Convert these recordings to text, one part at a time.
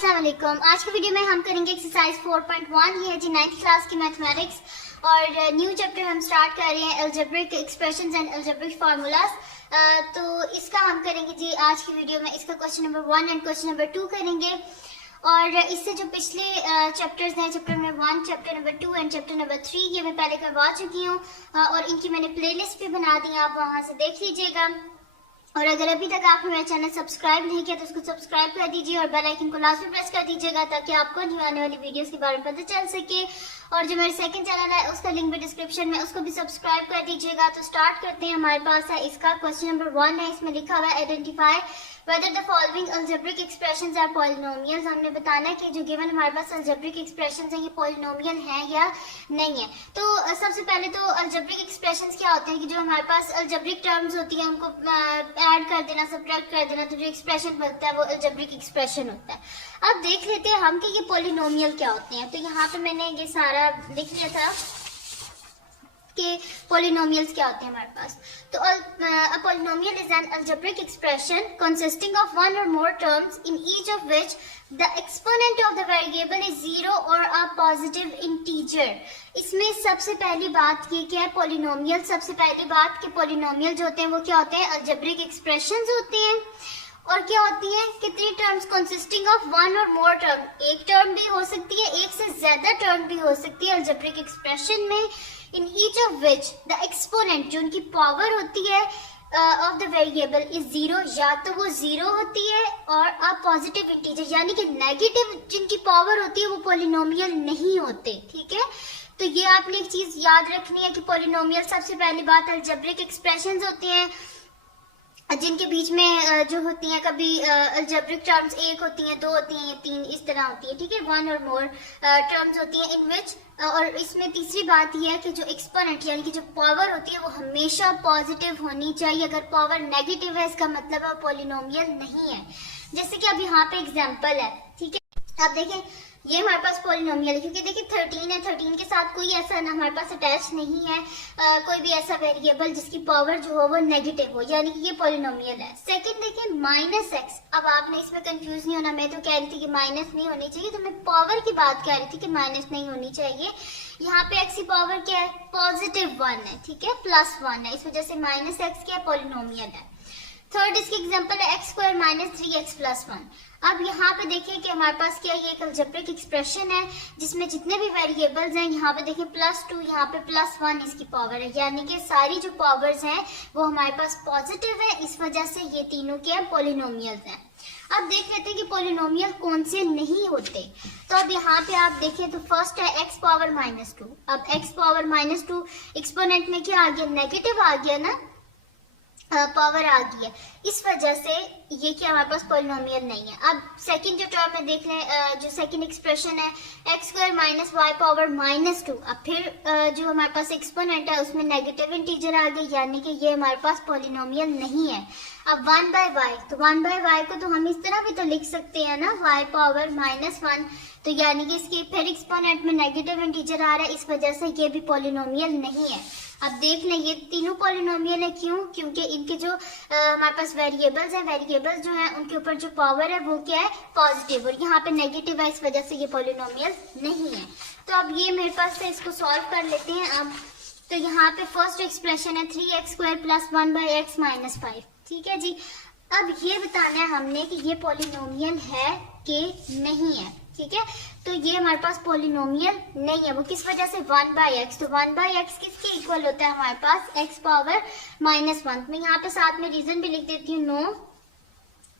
अस्सलाम वालेकुम। आज की वीडियो में हम करेंगे एक्सरसाइज 4.1। ये है जी 9th क्लास की मैथमेटिक्स और न्यू चैप्टर हम स्टार्ट कर रहे हैं algebraic expressions and algebraic formulas. तो इसका हम करेंगे जी आज की वीडियो में इसका question number 1 and question number 2 करेंगे। और इससे जो पिछले चैप्टर्स हैं, chapter number 1, chapter number 2 and chapter number 3, ये मैं पहले करवा चुकी हूँ और इनकी मैंने प्लेलिस्ट भी बना दी है, आप वहां से देख लीजिएगा। और अगर अभी तक आपने मेरा चैनल सब्सक्राइब नहीं किया तो उसको सब्सक्राइब कर दीजिए और बेल आइकन को लास्ट में प्रेस कर दीजिएगा ताकि आपको न्यू आने वाली वीडियोस के बारे में पता चल सके। और जो मेरा सेकंड चैनल है उसका लिंक भी डिस्क्रिप्शन में, उसको भी सब्सक्राइब कर दीजिएगा। तो स्टार्ट करते हैं। हमारे पास है इसका क्वेश्चन नंबर 1 है, इसमें लिखा हुआ है identify whether the following algebraic expressions are polynomials. हमने बताना है कि जो गिवन हमारे पास अलजेब्रिक एक्सप्रेशंस हैं ये पॉलिनोमियल हैं या नहीं है। तो सबसे पहले तो अलजेब्रिक एक्सप्रेशंस क्या होते हैं कि जो हमारे पास अलजेब्रिक टर्म्स होती है उनको ऐड कर देना, सब्ट्रैक्ट कर देना, तो जो एक्सप्रेशन बनता है वो अलजेब्रिक एक्सप्रेशन होता है। अब देख लेते हैं हम कि ये पॉलिनोमियल क्या होते हैं। तो यहाँ पे मैंने ये सारा लिख लिया था कि पॉलिनोमियल्स क्या होते हैं हमारे पास। तो a polynomial is an algebraic expression consisting of one or more terms in each of which the exponent of the variable is zero or a positive integer। इसमें सबसे पहली बात ये क्या है, पॉलिनोमियल, सबसे पहली बात कि पॉलिनोमियल जो होते हैं वो क्या होते हैं, अलजेब्रिक एक्सप्रेशंस होते हैं। और क्या होती है, कितनी टर्म्स, कंसिस्टिंग ऑफ वन और मोर टर्म, एक टर्म भी हो सकती है, एक से ज्यादा टर्म भी हो सकती है अलजेब्रिक एक्सप्रेशन में। In each of which the exponent, जो उनकी पावर होती है of the variable is zero, या तो वो जीरो होती है, और अ पॉजिटिव इंटीजर यानी कि नेगेटिव जिनकी पावर होती है वो पॉलिनोमियल नहीं होते। ठीक है, तो ये आपने एक चीज याद रखनी है कि पॉलिनोमियल सबसे पहली बात अलजेब्रिक एक्सप्रेशंस होती हैं जिनके बीच में जो होती हैं, कभी अलजेब्रिक टर्म्स एक होती हैं, दो होती हैं, तीन, इस तरह होती है। ठीक है, वन और मोर टर्म्स होती हैं इन विच। और इसमें तीसरी बात यह है कि जो एक्सपोनेंट यानी कि जो पावर होती है वो हमेशा पॉजिटिव होनी चाहिए। अगर पावर नेगेटिव है इसका मतलब है पॉलिनोमियल नहीं है। जैसे कि अब यहाँ पे एग्जांपल है, ठीक है, आप देखें ये हमारे पास पॉलिनोमियल है क्योंकि देखिए 13 है, 13 के साथ कोई ऐसा ना हमारे पास अटैच नहीं है कोई भी ऐसा वेरिएबल जिसकी पावर जो हो वो नेगेटिव हो, यानी कि ये पॉलिनोमियल है। सेकंड देखिए -x, अब आपने इसमें कंफ्यूज नहीं होना, मैं तो कह रही थी कि माइनस नहीं होनी चाहिए, तो मैं पावर की बात कह रही थी कि माइनस नहीं होनी चाहिए। यहाँ पे x की पावर क्या है, +1 है, ठीक है, +1 है, इस वजह से -x क्या पॉलिनोमियल है। थर्ड इसकी एग्जांपल है x² - 3x + 1। अब यहाँ पे देखिए कि हमारे पास क्या है, ये एक अलजेब्रिक एक्सप्रेशन है जिसमें जितने भी वेरिएबल्स हैं, यहाँ पे देखिए +2, यहाँ पे +1 इसकी पावर है, यानी कि सारी जो पावर्स हैं वो हमारे पास पॉजिटिव है, इस वजह से ये तीनों क्या पॉलिनोमियल्स हैं। अब देख लेते हैं कि पॉलिनोमियल कौन से नहीं होते। तो अब यहाँ पे आप देखें तो फर्स्ट है x⁻²। अब x⁻² एक्सपोनेंट में क्या आ गया, नेगेटिव आ गया ना, पावर आ गई है, इस वजह से ये क्या हमारे पास पॉलिनोमियल नहीं है। अब सेकंड जो टर्म में देख लें, जो सेकंड एक्सप्रेशन है x² - y⁻²। अब फिर जो हमारे पास एक्सपोनेंट है उसमें नेगेटिव इंटीजर आ गई, यानी कि ये हमारे पास पॉलिनोमियल नहीं है। अब 1/y, तो 1/y को तो हम इस तरह भी तो लिख सकते हैं ना, y⁻−1, तो यानी कि इसके फिर एक्सपोनेंट में नेगेटिव इंटीजर आ रहा है, इस वजह से ये भी पॉलिनोमियल नहीं है। अब देख लें ये तीनों पॉलिनोमियल है, क्यों, क्योंकि इनके जो हमारे पास वेरिएबल्स हैं, वेरिएबल्स जो हैं उनके ऊपर जो पावर है वो क्या है, पॉजिटिव, और यहाँ पे नेगेटिव है, इस वजह से ये पॉलिनोमियल नहीं है। तो अब ये मेरे पास से इसको सॉल्व कर लेते हैं। अब तो यहाँ पे फर्स्ट एक्सप्रेशन है 3x² + 1/x - 5। ठीक है जी, अब ये बताना है हमने कि ये पॉलिनोमियल है कि नहीं है। ठीक है, तो ये हमारे पास पॉलिनोमियल नहीं है, वो किस वजह से, 1/x। तो 1/x किसके इक्वल होता है हमारे पास, x⁻−1। मैं यहाँ पे साथ में रीजन भी लिख देती हूँ, नो,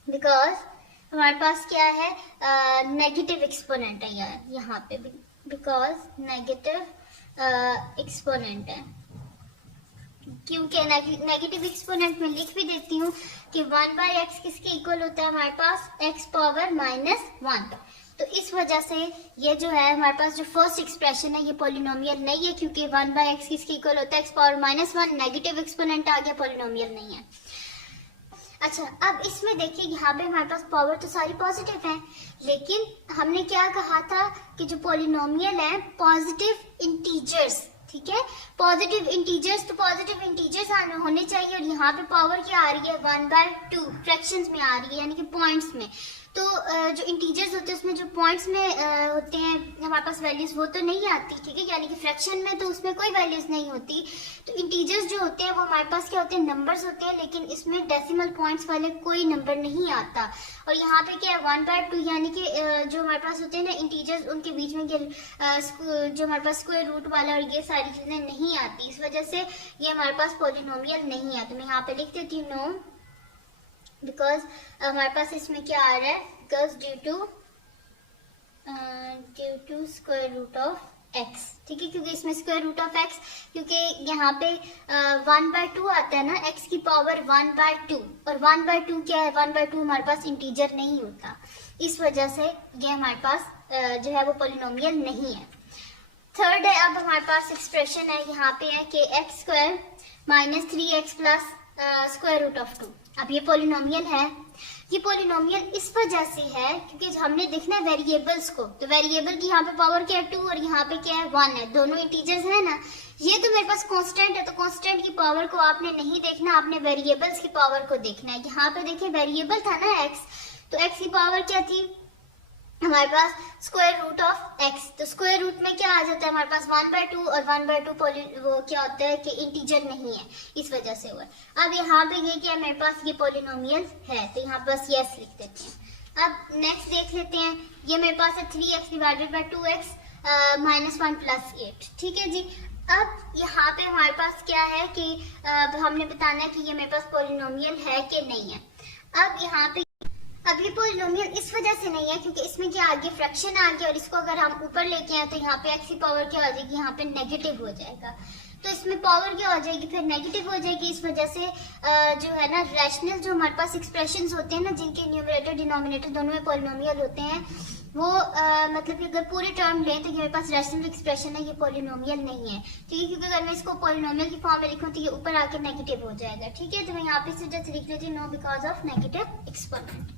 बिकॉज हमारे पास क्या है, नेगेटिव एक्सपोनेंट है यहाँ पे, बिकॉज नेगेटिव एक्सपोनेंट है। क्योंकि नेगेटिव एक्सपोनेंट में लिख भी देती हूँ कि 1/x किसके इक्वल होता है हमारे पास, x⁻−1। तो इस वजह से ये जो है हमारे पास जो फर्स्ट एक्सप्रेशन है ये पॉलिनोमियल नहीं है, क्योंकि 1/x किसके इक्वल होता है, x⁻−1, नेगेटिव एक्सपोनेंट आ गया, पॉलिनोमियल नहीं है। अच्छा, अब इसमें देखिए यहाँ पे हमारे पास पावर तो सारी पॉजिटिव है, लेकिन हमने क्या कहा था कि जो पॉलिनोमियल है पॉजिटिव इंटीजर्स, ठीक है, पॉजिटिव इंटीजर्स, तो पॉजिटिव इंटीजर्स होने चाहिए, और यहाँ पे पावर क्या आ रही है, 1/2 फ्रैक्शंस में आ रही है, यानी कि पॉइंट्स में। तो जो इंटीजर्स होते हैं उसमें जो पॉइंट्स में होते हैं हमारे पास वैल्यूज वो तो नहीं आती, ठीक है, यानी कि फ्रैक्शन में तो उसमें कोई वैल्यूज नहीं होती। तो इंटीजर्स जो होते हैं वो हमारे पास क्या होते हैं, नंबर्स होते हैं, लेकिन इसमें डेसिमल पॉइंट्स वाले कोई नंबर नहीं आता। और यहाँ पे क्या है 1/2, यानी कि जो हमारे पास होते हैं ना इंटीजर्स, उनके बीच में जो हमारे पास स्क्वायर रूट वाला और ये सारी चीजें नहीं आती, इस वजह से ये हमारे पास पॉलिनोमियल नहीं है। तो मैं यहाँ पे लिख देती हूँ नो, बिकॉज हमारे पास इसमें क्या आ रहा है, because due to square root of x, ठीक है, क्योंकि इसमें स्क्वायर रूट ऑफ एक्स, क्योंकि यहाँ पे 1/2 आता है ना, एक्स की पावर 1/2, और 1/2 क्या है, 1/2 हमारे पास इंटीजर नहीं होता, इस वजह से ये हमारे पास जो है वो पॉलिनोमियल नहीं है। थर्ड है, अब हमारे पास एक्सप्रेशन है यहाँ पे है कि x square minus 3x plus square root of 2। अब ये पॉलिनोमियल है, ये पॉलिनोमियल इस वजह से है क्योंकि हमने देखना है वेरिएबल्स को, तो वेरिएबल की यहाँ पे पावर क्या है 2 और यहाँ पे क्या है 1 है, दोनों इंटीजर्स है ना। ये तो मेरे पास कांस्टेंट है, तो कांस्टेंट की पावर को आपने नहीं देखना, आपने वेरिएबल्स की पावर को देखना है। यहाँ पे देखिए वेरिएबल था ना x, तो x की पावर क्या थी हमारे पास स्क्वायर रूट ऑफ x, तो स्क्वायर रूट में क्या आ जाता है हमारे पास 1/2, और 1/2 वो क्या होता है कि इंटीजर नहीं है, इस वजह से हुआ। अब यहाँ पे ये क्या है मेरे पास ये पॉलिनोमियल है, तो यहाँ बस यस लिख देते हैं। अब नेक्स्ट देख लेते हैं, ये मेरे पास है 3x divided by 2x minus 1 plus 8, ठीक है जी। अब यहाँ पे हमारे पास क्या है कि हमने बताना है कि ये मेरे पास पॉलिनोमियल है कि नहीं है। अब यहाँ पे अब ये पॉलिनोमियल इस वजह से नहीं है क्योंकि इसमें क्या आगे फ्रैक्शन आ गया, और इसको अगर हम ऊपर लेके आए तो यहाँ पे x की पावर क्या हो जाएगी, यहाँ पे नेगेटिव हो जाएगा, तो इसमें पावर क्या हो जाएगी फिर नेगेटिव हो जाएगी। इस वजह से जो है ना रैशनल जो हमारे पास एक्सप्रेशंस होते हैं ना, जिनके न्यूमरेटर डिनोमिनेटर दोनों में पॉलिनोमियल होते हैं, वो मतलब कि अगर पूरे टर्म लें तो ये मेरे पास रैशनल एक्सप्रेशन है, ये पॉलिनोमियल नहीं है, ठीक है, क्योंकि अगर मैं इसको पॉलिनोमियल की फॉर्म में लिखूं तो ये ऊपर आके नेगेटिव हो जाएगा, ठीक है। तो मैं यहाँ पे सीधे लिख लेती हूँ no because of negative exponent,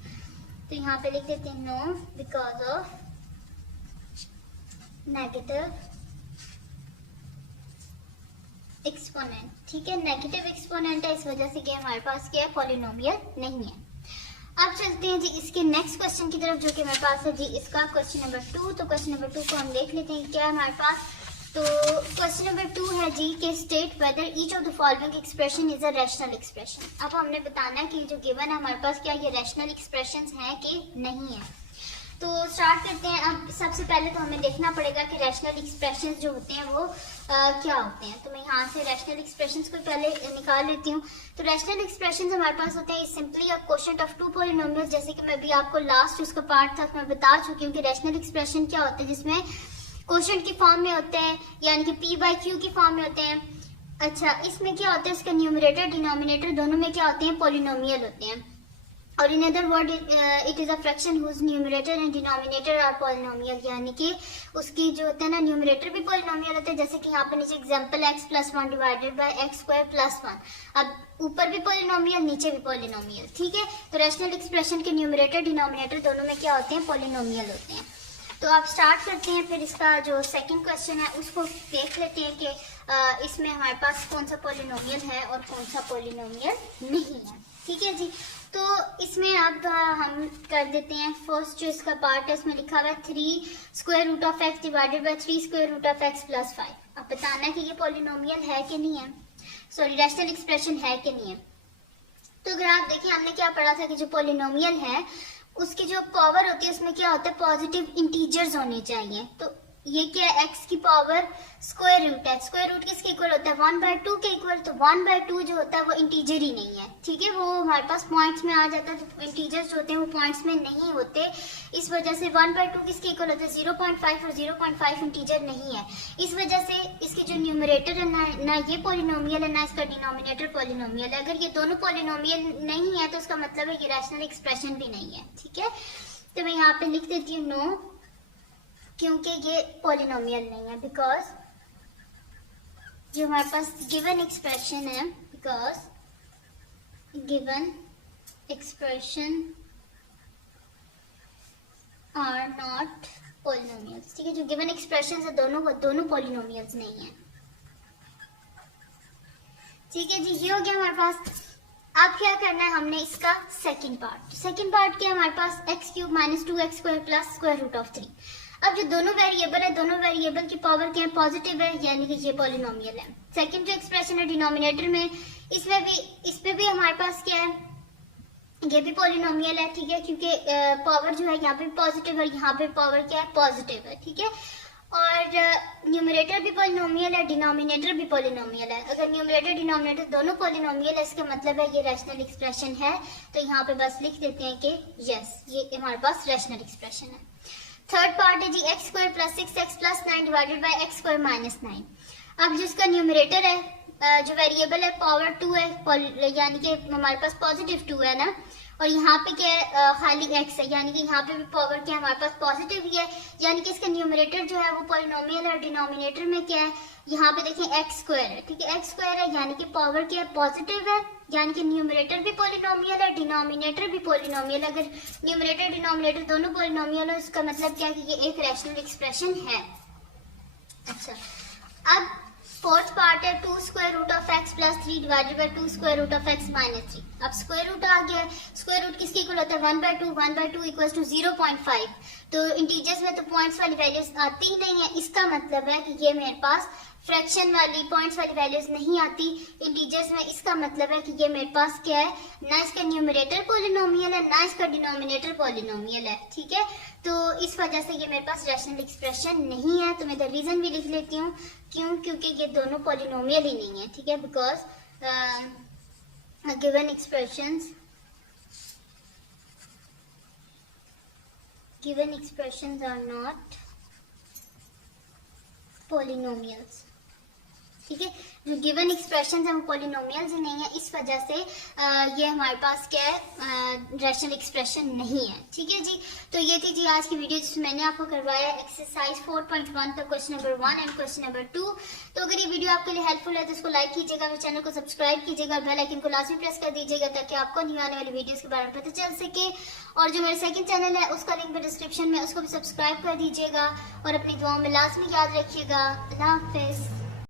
तो यहाँ पे लिख देते हैं no because of negative exponent, ठीक है, नेगेटिव एक्सपोनेंट है, इस वजह से क्या हमारे पास क्या है पॉलिनोमियल नहीं है। अब चलते हैं जी इसके नेक्स्ट क्वेश्चन की तरफ, जो कि मेरे पास है जी इसका क्वेश्चन नंबर 2। तो क्वेश्चन नंबर 2 को हम देख लेते हैं क्या है हमारे पास। तो क्वेश्चन नंबर 2 है जी के state whether each of the following expression is a rational expression. अब हमने बताना है कि जो गिवन है हमारे पास क्या ये रैशनल एक्सप्रेशंस हैं कि नहीं है। तो स्टार्ट करते हैं। अब सबसे पहले तो हमें देखना पड़ेगा कि रैशनल एक्सप्रेशंस जो होते हैं वो क्या होते हैं। तो मैं यहाँ से रैशनल एक्सप्रेशंस को पहले निकाल लेती हूँ। तो रैशनल एक्सप्रेशंस हमारे पास होते हैं simply a quotient of two polynomials, जैसे कि मैं भी आपको लास्ट उसका पार्ट था मैं बता चुकी हूँ कि रैशनल एक्सप्रेशन क्या होता है जिसमें क्वोशिएंट की फॉर्म में होते हैं, यानी कि p/q की फॉर्म में होते हैं। अच्छा, इसमें क्या होता है, इसका न्यूमरेटर डिनोमिनेटर दोनों में क्या होते हैं पॉलिनोमियल होते हैं। और in other word it is a fraction whose numerator and denominator are polynomial, यानी कि उसकी जो होता है ना न्यूमरेटर भी पॉलिनोमियल होता है, जैसे कि यहाँ पे नीचे example x + 1 divided by x square + 1। अब ऊपर भी पॉलिनोमियल नीचे भी पॉलिनोमियल, ठीक है। तो रैशनल एक्सप्रेशन के न्यूमरेटर डिनोमिनेटर दोनों में क्या होते हैं पॉलिनोमियल होते हैं। तो आप स्टार्ट करते हैं, फिर इसका जो सेकंड क्वेश्चन है उसको देख लेते हैं कि इसमें हमारे पास कौन सा पॉलिनोमियल है और कौन सा पॉलिनोमियल नहीं है, ठीक है जी। तो इसमें अब हम कर देते हैं फर्स्ट जो इसका पार्ट है, इसमें लिखा हुआ है 3 square root of x divided by 3 square root of x + 5। अब बताना है कि ये पॉलिनोमियल है कि नहीं है, सॉरी रैशनल एक्सप्रेशन है कि नहीं है। तो अगर आप देखिए हमने क्या पढ़ा था कि जो पॉलिनोमियल है उसकी जो पावर होती है उसमें क्या होता है पॉजिटिव इंटीजर्स होने चाहिए। तो ये क्या है x की पावर स्क्वायर रूट है, स्क्वायर रूट किसके इक्वल होता है 1/2 के इक्वल। तो 1/2 जो होता है वो इंटीजर ही नहीं है, ठीक है, वो हमारे पास पॉइंट्स में आ जाता है। तो इंटीजर्स जो होते हैं वो पॉइंट्स में नहीं होते, इस वजह से 1/2 किसके इक्वल होता है 0.5, और 0.5 इंटीजर नहीं है। इस वजह से इसकी जो न्यूमरेटर है ना ये पॉलिनोमियल है ना इसका डिनोमिनेटर पॉलिनोमियल है। अगर ये दोनों पॉलिनोमियल नहीं है तो उसका मतलब है ये रैशनल एक्सप्रेशन भी नहीं है, ठीक है। तो मैं यहाँ पे लिख देती हूँ नो, क्योंकि ये पॉलिनोमियल नहीं है, बिकॉज जो हमारे पास गिवन एक्सप्रेशन है, because given expression are not polynomials, ठीक है। जो गिवन एक्सप्रेशन है दोनों पॉलिनोमियल्स नहीं है, ठीक है जी। ये हो गया हमारे पास अब क्या करना है हमने इसका सेकंड पार्ट क्या है हमारे पास x cube minus 2x square plus square root of 3। अब जो दोनों वेरिएबल है दोनों वेरिएबल की पावर क्या है पॉजिटिव है यानी कि ये पॉलिनोमियल है। सेकंड जो एक्सप्रेशन है डिनोमिनेटर में इसमें भी इस पे भी हमारे पास क्या है ये भी पॉलिनोमियल है ठीक है क्योंकि पावर जो है यहाँ पे पॉजिटिव है यहाँ पे पावर क्या है पॉजिटिव है ठीक है। और न्यूमरेटर भी पॉलिनोमियल है डिनोमिनेटर भी पॉलिनोमियल है। अगर न्यूमरेटर डिनोमिनेटर दोनों पॉलिनोमियल है इसका मतलब है ये रैशनल एक्सप्रेशन है। तो यहाँ पे बस लिख देते हैं कि यस ये हमारे पास रैशनल एक्सप्रेशन है। थर्ड पार्ट है g x square plus 6x plus 9 divided by x square minus 9। अब जिसका न्यूमरेटर है जो वेरिएबल है पावर 2 है यानी कि हमारे पास पॉजिटिव 2 है ना और यहाँ पे क्या है खाली x है यानी कि यहाँ पे भी पावर क्या है हमारे पास पॉजिटिव ही है यानी कि इसका न्यूमरेटर जो है वो पॉलिनोमियल है। डिनोमिनेटर में क्या है यहाँ पे देखें एक्स स्क्वायर है ठीक है एक्स स्क्वायर है यानी कि पावर क्या है पॉजिटिव है यानी कि न्यूमरेटर भी पॉलिनोमियल है डिनोमिनेटर भी पॉलिनोमियल है। अगर न्यूमरेटर डिनोमिनेटर दोनों पॉलिनोमियल है इसका मतलब क्या है कि ये एक रैशनल एक्सप्रेशन है। अच्छा अब फोर्थ पार्ट है 2 square root of x plus 3 divided by 2 square root of x minus 3। अब स्क्वायर रूट आ गया है स्क्वायर रूट किसके इक्वल होता है 1/2 इक्वल्स टू 0.5। तो इंटीजर्स में तो पॉइंट्स वाली वैल्यूज आती ही नहीं है इसका मतलब है कि ये मेरे पास फ्रैक्शन वाली पॉइंट्स वाली वैल्यूज नहीं आती इंटीजर्स में। इसका मतलब है कि ये मेरे पास क्या है ना इसका न्यूमरेटर पॉलिनोमियल है ना इसका डिनोमिनेटर पॉलिनोमियल है ठीक है। तो इस वजह से ये मेरे पास रैशनल एक्सप्रेशन नहीं है। तो मैं द रीजन भी लिख लेती हूँ क्यों क्योंकि ये दोनों पॉलिनोमियल ही नहीं है ठीक है because given expressions are not polynomials ठीक है। जो गिवन एक्सप्रेशन है वो पॉलिनोमियल्स ही नहीं है इस वजह से ये हमारे पास क्या है रैशनल एक्सप्रेशन नहीं है ठीक है जी। तो ये थी जी आज की वीडियो जिसमें मैंने आपको करवाया एक्सरसाइज 4.1 का question number 1 and question number 2। तो अगर ये वीडियो आपके लिए हेल्पफुल है तो इसको लाइक कीजिएगा मेरे चैनल को सब्सक्राइब कीजिएगा और बेल आइकन को लाजमी प्रेस कर दीजिएगा ताकि आपको न्यू आने वाली वीडियोस के बारे में पता चल सके। और जो मेरा सेकंड चैनल है उसका लिंक भी डिस्क्रिप्शन में उसको भी सब्सक्राइब कर दीजिएगा और अपनी दुआओं में लाजमी याद रखिएगा। अल्लाह हाफिज।